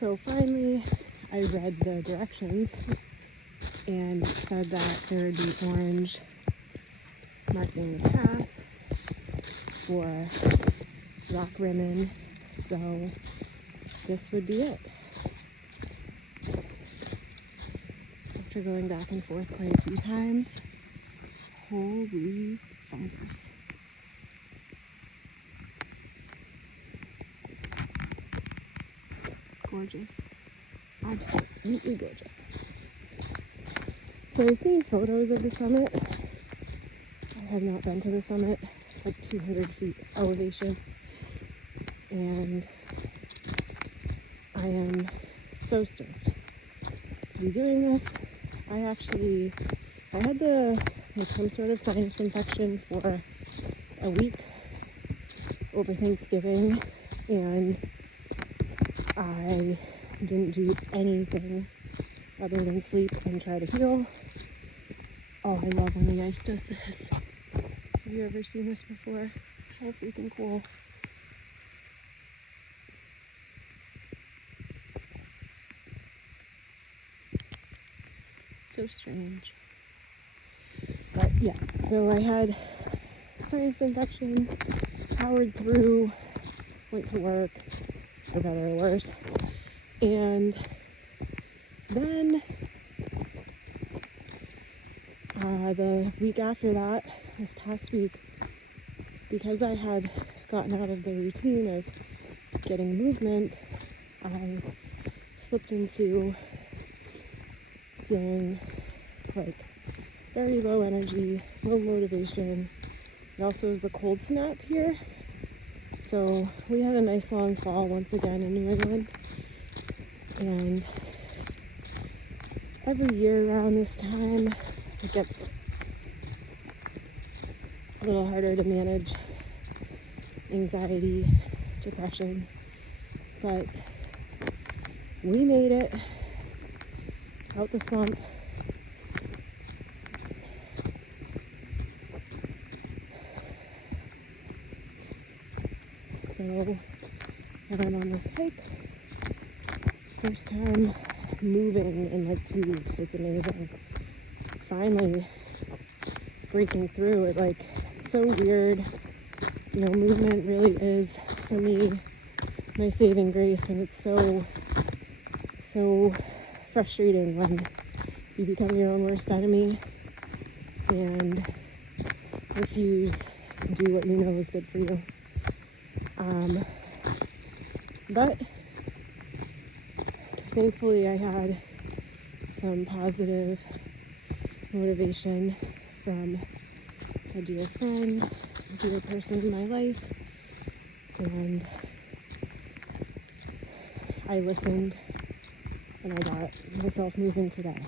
So finally, I read the directions and it said that there would be orange marking the path for Rockrimmon, so this would be it. After going back and forth quite a few times, holy bunkers. Gorgeous. Absolutely gorgeous. So I've seen photos of the summit. I have not been to the summit. It's like 200 feet elevation. And I am so stoked to be doing this. I had some sort of sinus infection for a week over Thanksgiving, and I didn't do anything other than sleep and try to heal. Oh, I love when the ice does this. Have you ever seen this before? How freaking cool. So strange. But yeah, so I had sinus infection, powered through, went to work, for better or worse. And then the week after that, this past week, because I had gotten out of the routine of getting movement, I slipped into feeling like very low energy, low motivation. It also is the cold snap here. So we had a nice long fall once again in New England. And every year around this time, it gets a little harder to manage anxiety, depression. But we made it out the slump. So I went on this hike. First time moving in like 2 weeks. It's amazing. Finally breaking through it. Like, it's so weird. You know, movement really is, for me, my saving grace, and it's so frustrating when you become your own worst enemy and refuse to do what you know is good for you. But thankfully I had some positive motivation from a dear friend, a dear person in my life, and I listened and I got myself moving today.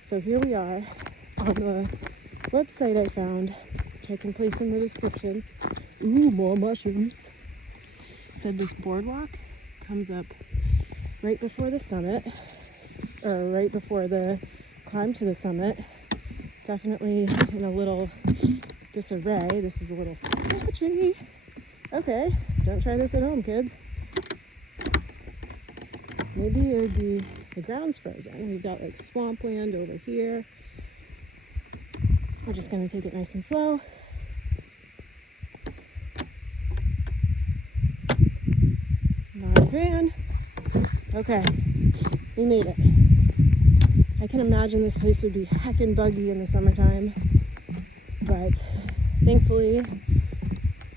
So here we are on the website I found, which I can place in the description. Ooh, more mushrooms. It said this boardwalk comes up right before the summit, or right before the climb to the summit. Definitely in a little disarray. This is a little sketchy. Okay, don't try this at home, kids. Maybe it would be the ground's frozen. We've got like swampland over here. We're just gonna take it nice and slow. Not a fan. Okay, we made it. I can imagine this place would be heckin' buggy in the summertime, but thankfully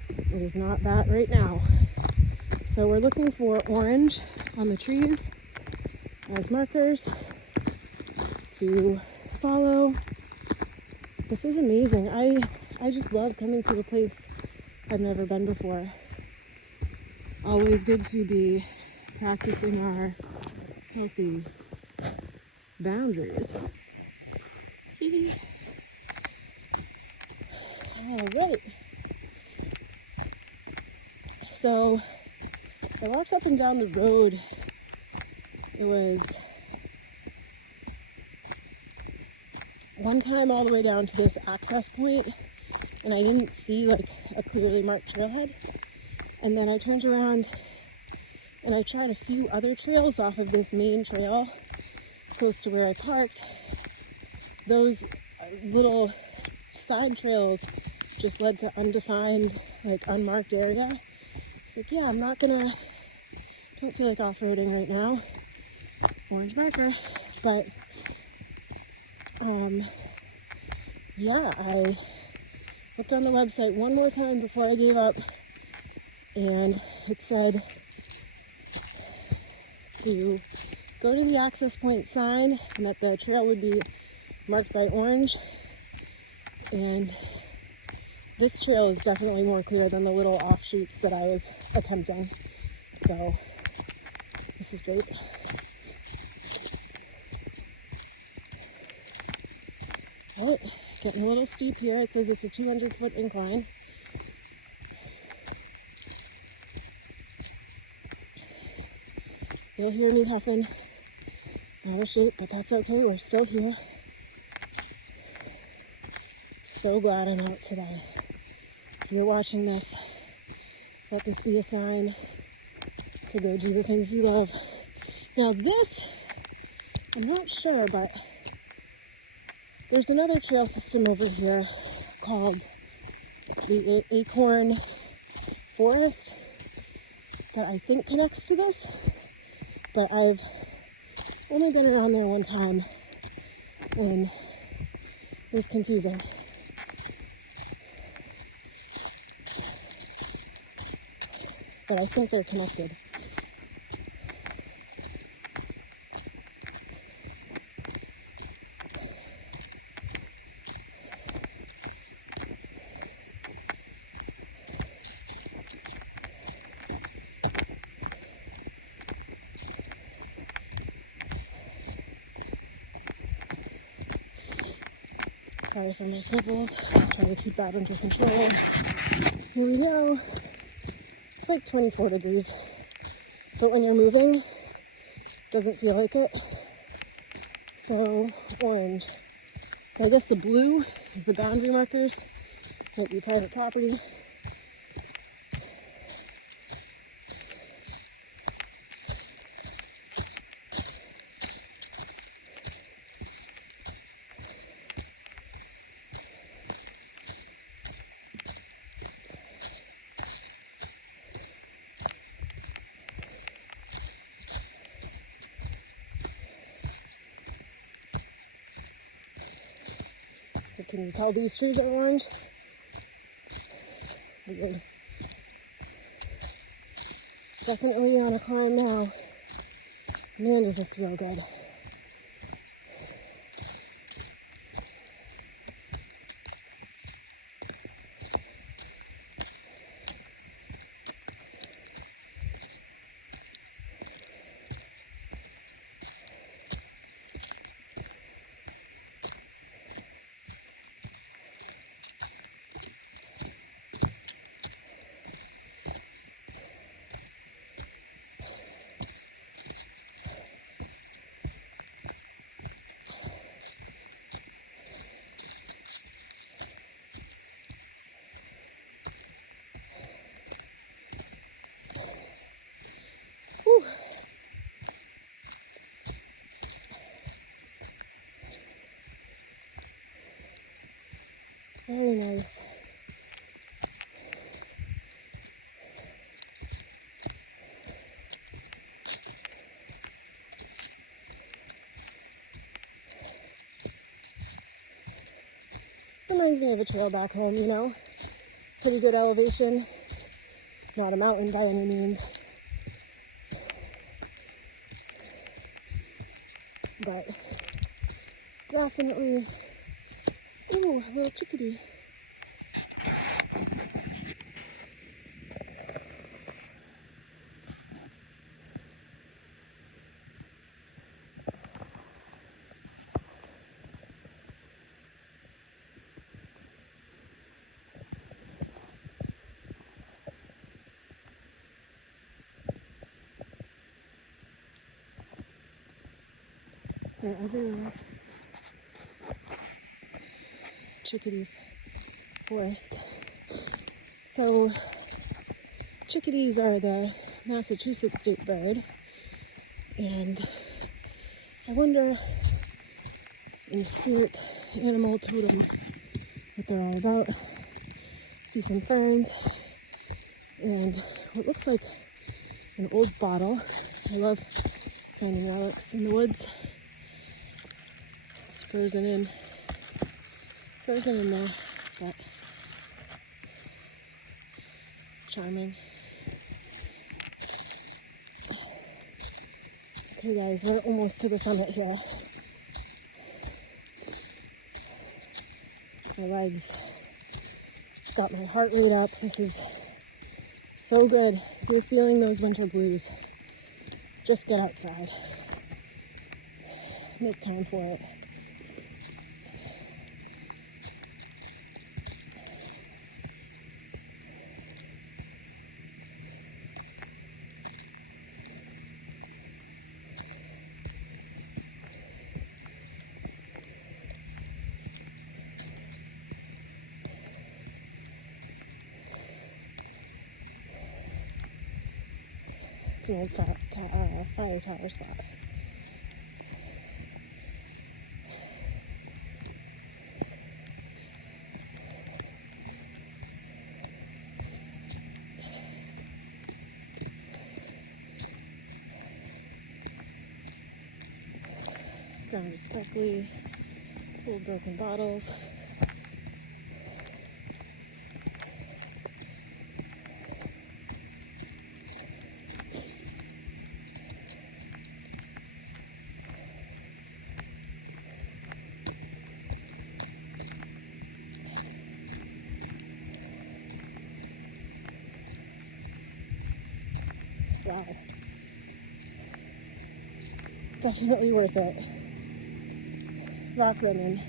it is not that right now. So we're looking for orange on the trees as markers to follow. This is amazing. I just love coming to a place I've never been before. Always good to be practicing our healthy boundaries. All right. So I walked up and down the road. It was one time all the way down to this access point, and I didn't see like a clearly marked trailhead. And then I turned around And I tried a few other trails off of this main trail close to where I parked. Those little side trails just led to undefined, like unmarked area. It's like, yeah, don't feel like off-roading right now. Orange marker. But, yeah, I looked on the website one more time before I gave up, and it said to go to the access point sign and that the trail would be marked by orange. And this trail is definitely more clear than the little offshoots that I was attempting. So this is great. Oh, getting a little steep here. It says it's a 200-foot incline. You'll hear me huffing. Out of shape, but that's okay. We're still here. So glad I'm out today. If you're watching this, let this be a sign to go do the things you love. Now this, I'm not sure, but there's another trail system over here called the Acorn Forest that I think connects to this, but I've only been around there one time and it was confusing. But I think they're connected. Sorry for my sniffles. Trying to keep that under control. Here we go. It's like 24 degrees. But when you're moving, it doesn't feel like it. So, orange. So I guess the blue is the boundary markers. Might be private property. Can you tell these trees are orange? Weird. Definitely on a climb now. Man, does this feel good. Whew. Very nice. Reminds me of a trail back home, you know? Pretty good elevation. Not a mountain by any means. But definitely, ooh, a little chickadee. They're everywhere. Chickadee forest. So chickadees are the Massachusetts state bird. And I wonder, in spirit animal totems, what they're all about. See some ferns and what looks like an old bottle. I love finding relics in the woods. It's frozen in there, but charming. Okay guys, we're almost to the summit here. My legs got my heart rate up. This is so good. If you're feeling those winter blues, just get outside. Make time for it. It's an old fire tower spot. Ground is sparkly, old broken bottles. Wow. Definitely worth it. Rockrimmon.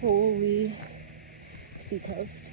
Holy seacoast.